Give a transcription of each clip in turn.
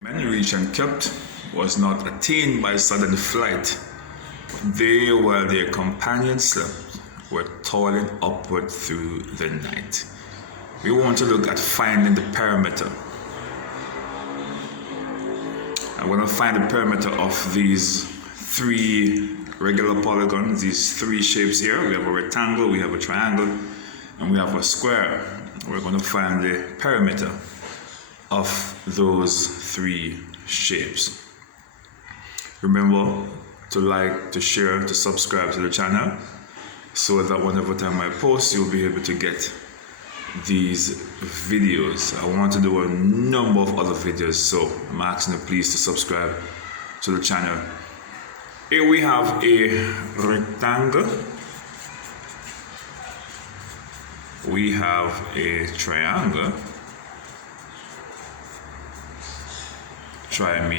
Many reached and kept was not attained by sudden flight. They, while their companions slept, were toiling upward through the night. We want to look at finding the perimeter. I'm going to find the perimeter of these three regular polygons, these three shapes here. We have a rectangle, we have a triangle, and we have a square. We're going to find the perimeter of those three shapes. Remember to like, to share, to subscribe to the channel so that whenever time I post, you'll be able to get these videos. I want to do a number of other videos, so I'm asking you please to subscribe to the channel. Here we have a rectangle, we have a triangle,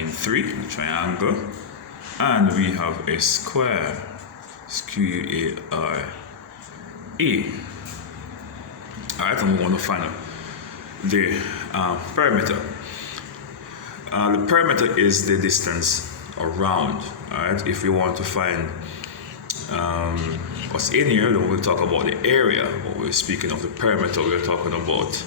three, triangle, and we have a square, S-Q-A-R-E. Alright, and we want to find out the perimeter. The perimeter is the distance around. Alright, if we want to find what's in here, then we'll talk about the area. But we're speaking of the perimeter, we're talking about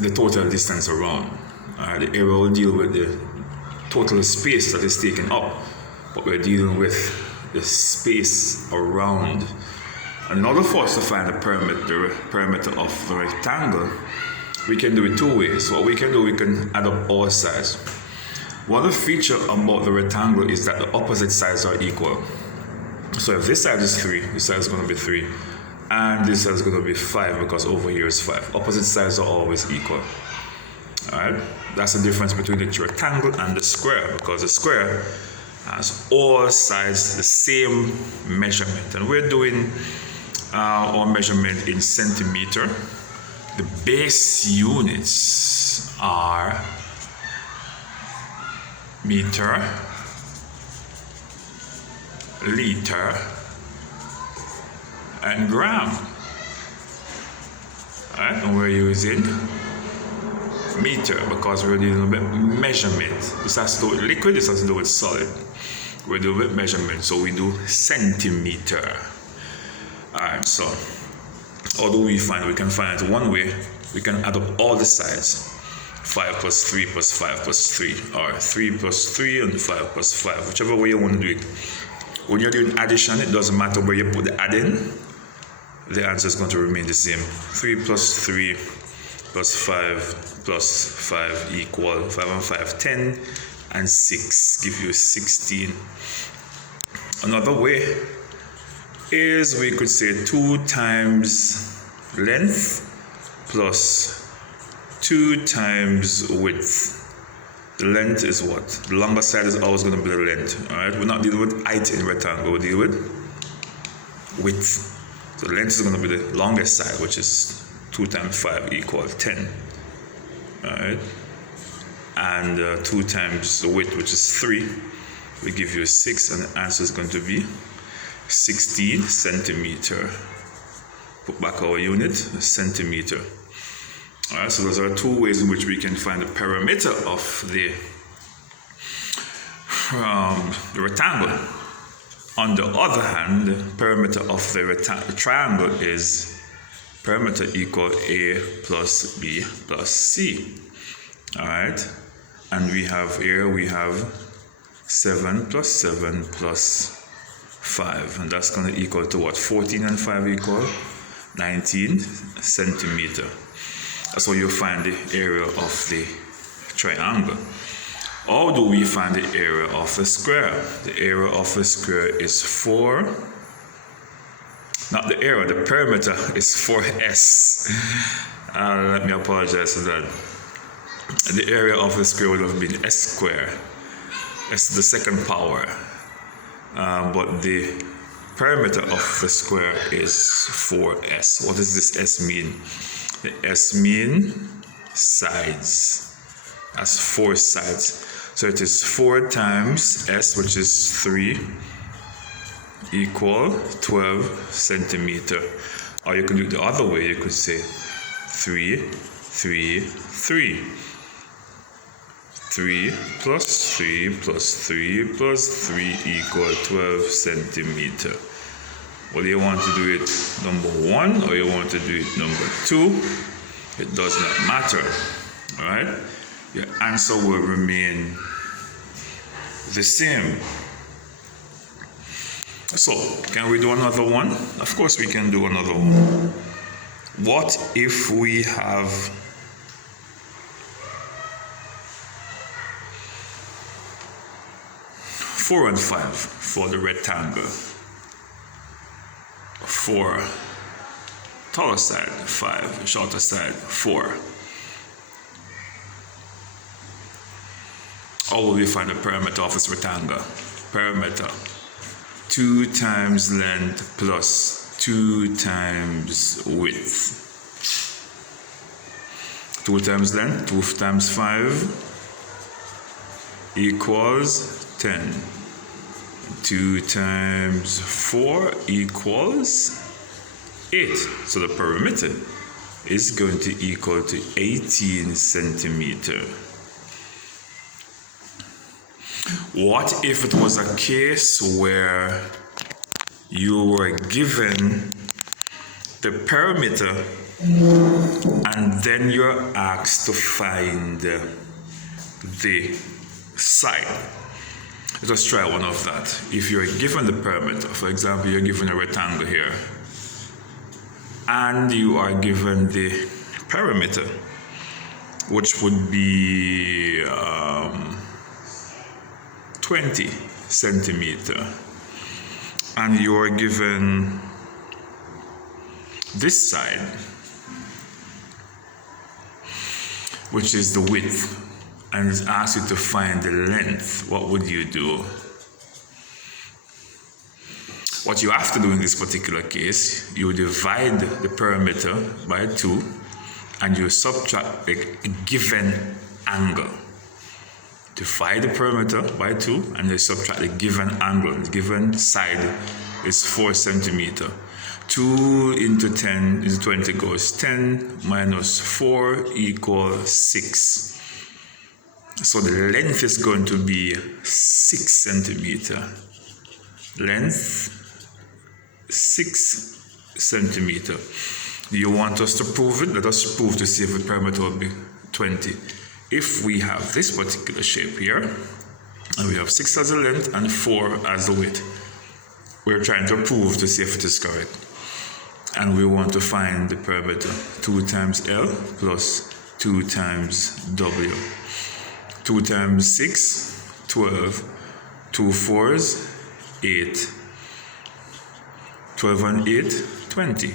the total distance around. The area will deal with the total space that is taken up, but we're dealing with the space around. And in order for us to find the perimeter of the rectangle, we can do it two ways. What we can do, we can add up all sides. One feature about the rectangle is that the opposite sides are equal. So if this side is 3, this side is going to be 3, and this side is going to be 5 because over here is 5. Opposite sides are always equal. Alright, that's the difference between the rectangle and the square, because the square has all sides the same measurement, and we're doing our measurement in centimeter. The base units are meter, liter, and gram. Alright, and we're using meter because we're dealing with measurement. This has to do with liquid, this has to do with solid. We're doing with measurement, so we do centimeter. Alright, so how do we find it? We can find it one way. We can add up all the sides. 5 plus 3 plus 5 plus 3, or 3 plus 3 and 5 plus 5, whichever way you want to do it. When you're doing addition, it doesn't matter where you put the add in, the answer is going to remain the same. 3 plus 3 plus 5 plus 5 equal 5 and 5, 10, and 6 give you 16. Another way is we could say 2 times length plus 2 times width. The length is what? The longer side is always going to be the length. Alright, we're not dealing with height in rectangle, we're dealing with width. So the length is going to be the longest side, which is 2 times 5 equal 10. Alright, and 2 times the width, which is 3, we give you 6, and the answer is going to be 16 centimeter. Put back our unit, centimeter. Alright, so those are 2 ways in which we can find the perimeter of the rectangle. On the other hand, the perimeter of the triangle is perimeter equal A plus B plus C. Alright, and we have here, we have 7 plus 7 plus 5, and that's going to equal to what? 14 and 5 equal 19 centimeter. That's how you find the area of the triangle. How do we find the area of the square? The area of the square is 4. Not the area, the perimeter is 4s. Let me apologize for that. The area of the square would have been s squared. S to the second power. But the perimeter of the square is 4s. What does this s mean? The s mean sides. That's 4 sides. So it is 4 times s, which is 3, equal 12 centimeter. Or you could do it the other way. You could say 3 3, 3. 3 plus 3 plus 3 plus 3 equal 12 centimeter. Whether you want to do it number 1 or you want to do it number 2, it does not matter. Alright? Your answer will remain the same. So, can we do another one? Of course we can do another one. What if we have 4 and 5 for the rectangle? 4 taller side, 5 shorter side, 4. How will we find the perimeter of this rectangle? Perimeter, 2 times length plus 2 times width. 2 times length, 2 times 5 equals 10. 2 times 4 equals 8. So the perimeter is going to equal to 18 centimeter. What if it was a case where you were given the perimeter and then you're asked to find the side? Let us try one of that. If you're given the perimeter, for example, you're given a rectangle here, and you are given the perimeter, which would be 20 centimeter, and you are given this side, which is the width, and it asks you to find the length, what would you do? What you have to do in this particular case, you divide the perimeter by 2 and you subtract a given angle. Divide the perimeter by 2 and you subtract the given angle. The given side is 4 centimeter. 2 into 10 is 20 goes 10 minus 4 equals 6. So the length is going to be 6 centimeter. Length 6 centimeter. Do you want us to prove it? Let us prove to see if the perimeter will be 20. If we have this particular shape here, and we have 6 as the length and 4 as the width, we're trying to prove to see if it is correct. And we want to find the perimeter. 2 times L plus 2 times W. 2 times 6, 12. 2 4s, 8. 12 and 8, 20.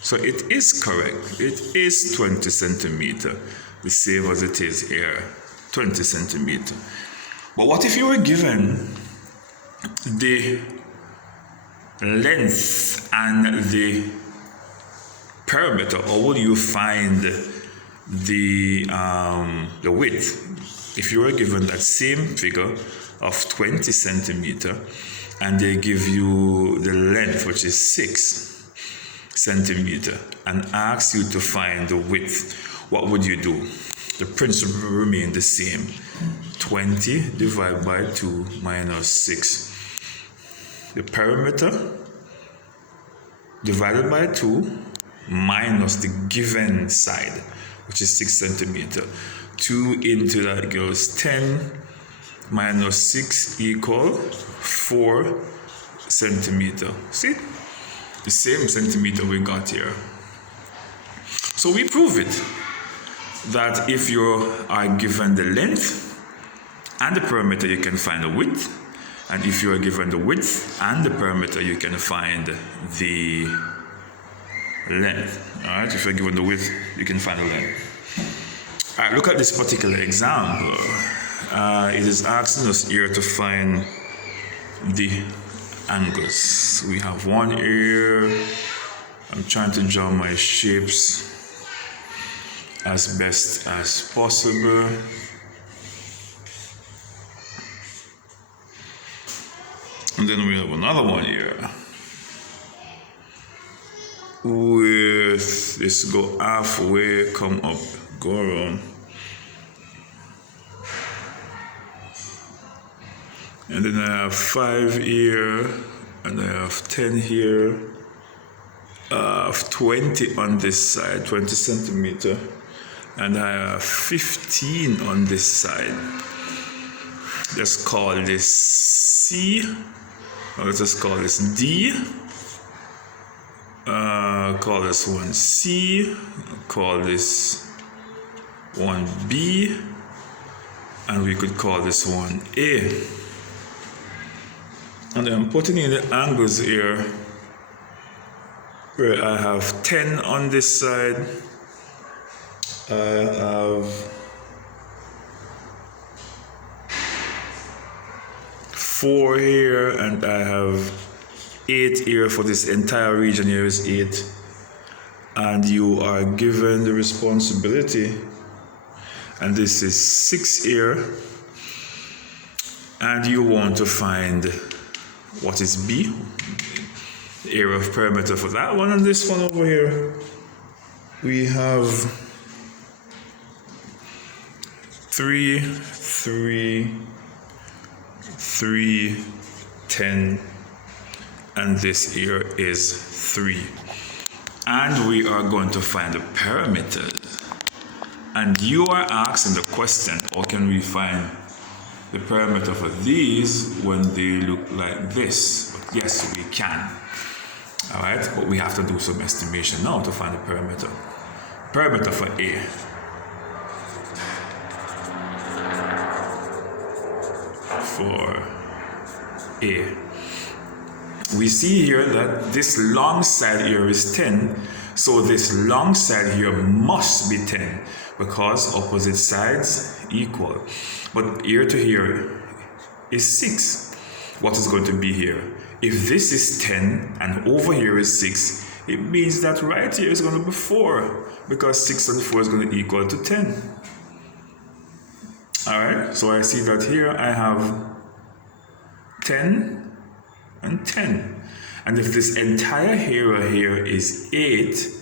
So it is correct. It is 20 centimeter. The same as it is here, 20 centimeter. But what if you were given the length and the perimeter, or will you find the width? If you were given that same figure of 20 centimeter and they give you the length, which is 6 centimeter, and ask you to find the width, what would you do? The principle will remain the same. 20 divided by 2 minus 6. The perimeter divided by 2 minus the given side, which is 6 centimeter. 2 into that goes 10 minus 6 equal 4 centimeter. See? The same centimeter we got here. So we prove it that if you are given the length and the perimeter, you can find the width. And if you are given the width and the perimeter, you can find the length. All right, if you're given the width, you can find the length. All right, look at this particular example. It is asking us here to find the angles. We have one here. I'm trying to draw my shapes as best as possible. And then we have another one here with this go halfway, come up, go around. And then I have 5 here, and I have 10 here. I have 20 on this side, 20 centimeter. And I have 15 on this side. Let's call this C. Or let's just call this D. Call this one C. Call this one B. And we could call this one A. And I'm putting in the angles here where I have 10 on this side. I have 4 here, and I have 8 here. For this entire region here is 8. And you are given the responsibility, and this is 6 here, and you want to find what is B, the area of perimeter for that one. And this one over here, we have 3, 3, 3, 10, and this here is 3. And we are going to find the perimeters. And you are asking the question, how can we find the perimeter for these when they look like this? But yes, we can. All right, but we have to do some estimation now to find the perimeter. Perimeter for A. For A. We see here that this long side here is 10, so this long side here must be 10 because opposite sides equal. But here to here is 6. What is going to be here? If this is 10 and over here is 6, it means that right here is going to be 4 because 6 and 4 is going to equal to 10. Alright, so I see that here I have 10 and 10. And if this entire area here is 8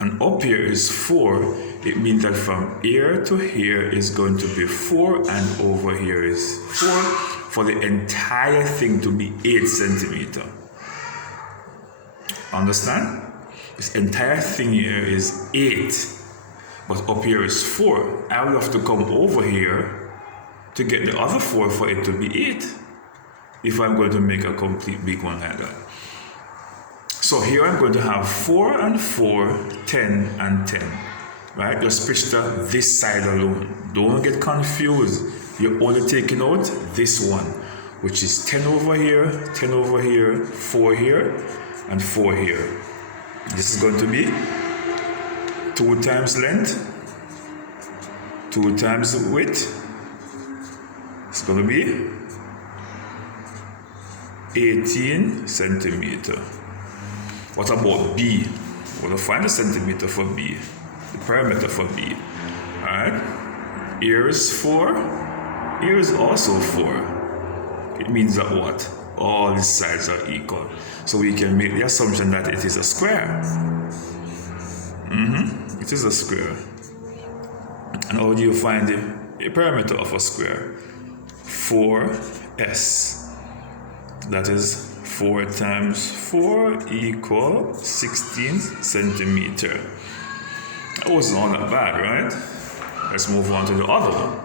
and up here is 4, it means that from here to here is going to be 4 and over here is 4 for the entire thing to be 8 centimeter. Understand? This entire thing here is 8, but up here is 4. I will have to come over here to get the other 4 for it to be 8. If I'm going to make a complete big one like that. So here I'm going to have 4 and 4, 10 and 10. Right? Just picture this side alone. Don't get confused. You're only taking out this one, which is 10 over here, 10 over here, 4 here, and 4 here. This is going to be 2 times length, 2 times width. It's going to be 18 centimeter. What about B? We're going to find the centimeter for B, the perimeter for B. Alright? Here is 4. Here is also 4. It means that what? All these sides are equal. So we can make the assumption that it is a square. It is a square. And how do you find the perimeter of a square? 4s. That is 4 times 4 equal 16 centimeter. That wasn't all that bad, right? Let's move on to the other one.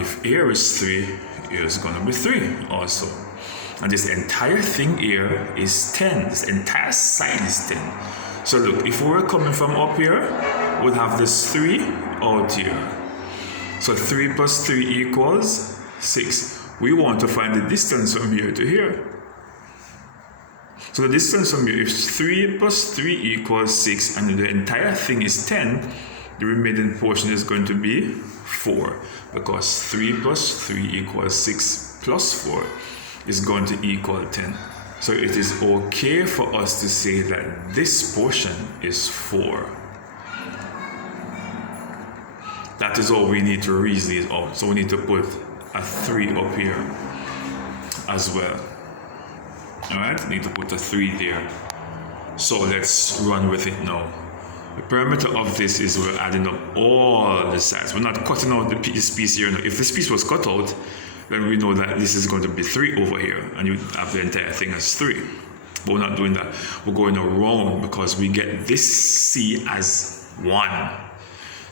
If here is 3, here is going to be 3 also. And this entire thing here is 10. This entire side is 10. So look, if we were coming from up here, we'd have this 3 out here. So 3 plus 3 equals 6. We want to find the distance from here to here. So the distance from here, if 3 plus 3 equals 6 and the entire thing is 10, the remaining portion is going to be 4, because 3 plus 3 equals 6 plus 4 is going to equal 10. So it is okay for us to say that this portion is 4. That is all we need to reason it out. So we need to put a 3 up here as well. Alright, need to put a 3 there. So let's run with it now. The perimeter of this is we're adding up all the sides. We're not cutting out this piece here. If this piece was cut out, then we know that this is going to be 3 over here, and you have the entire thing as 3. But we're not doing that. We're going around because we get this C as 1.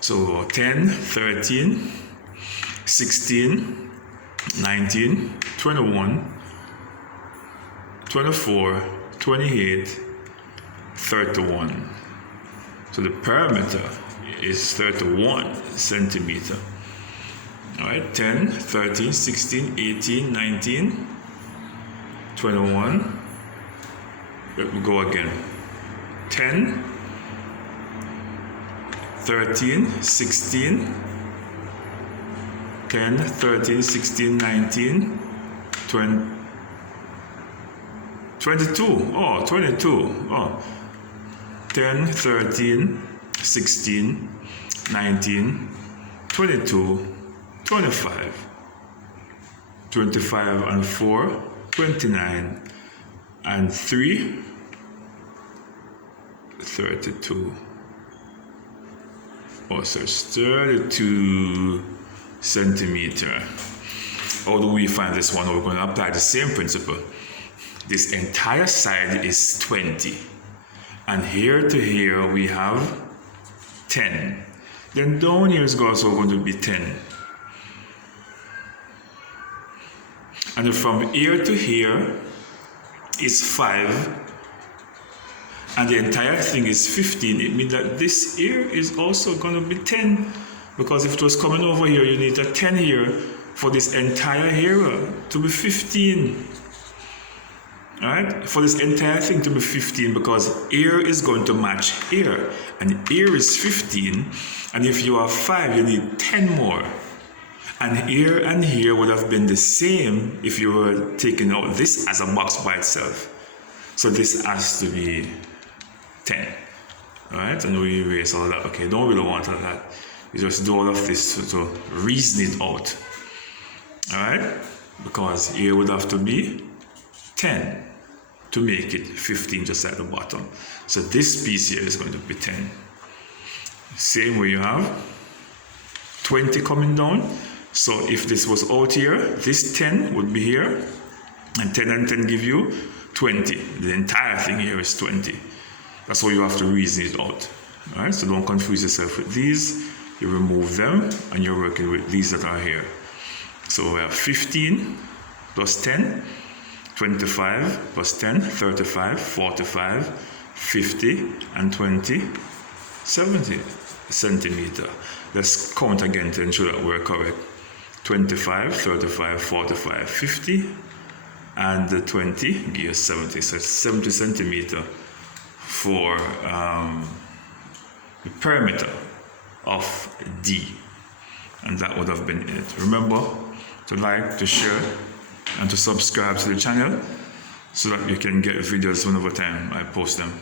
So 10, 13, 16, 19, 21, 24, 28, 31. So the perimeter is 31 centimeter. All right, 10, 13, 16, 18, 19, 21. Let me go again. 10, 13, 16, 10, 13, 16, 19, 20, 22. Oh, 22. Oh. 10, 13, 16, 19, 22, 25, 25 and 4, 29, and 3, 32. Oh, so it's 32 centimeter. How do we find this one? We're going to apply the same principle. This entire side is 20. And here to here we have 10. Then down here is also going to be 10. And then from here to here is 5. And the entire thing is 15. It means that this here is also going to be 10. Because if it was coming over here, you need a 10 here for this entire area to be 15. Alright, for this entire thing to be 15, because here is going to match here, and here is 15, and if you have 5, you need 10 more. And here would have been the same if you were taking out this as a box by itself. So this has to be 10. Alright, and we erase all of that. Okay, don't really want all of that. You just do all of this to reason it out. Alright, because here would have to be 10 to make it 15 just at the bottom. So this piece here is going to be 10. Same way you have 20 coming down. So if this was out here, this 10 would be here, and 10 and 10 give you 20. The entire thing here is 20. That's how you have to reason it out. Alright, so don't confuse yourself with these. You remove them and you're working with these that are here. So we have 15 plus 10, 25 plus 10, 35, 45, 50, and 20, 70 centimeter. Let's count again to ensure that we're correct. 25, 35, 45, 50, and the 20 gives 70. So it's 70 centimeter for the perimeter of D. And that would have been it. Remember to like, to share, and to subscribe to the channel so that you can get videos whenever time I post them.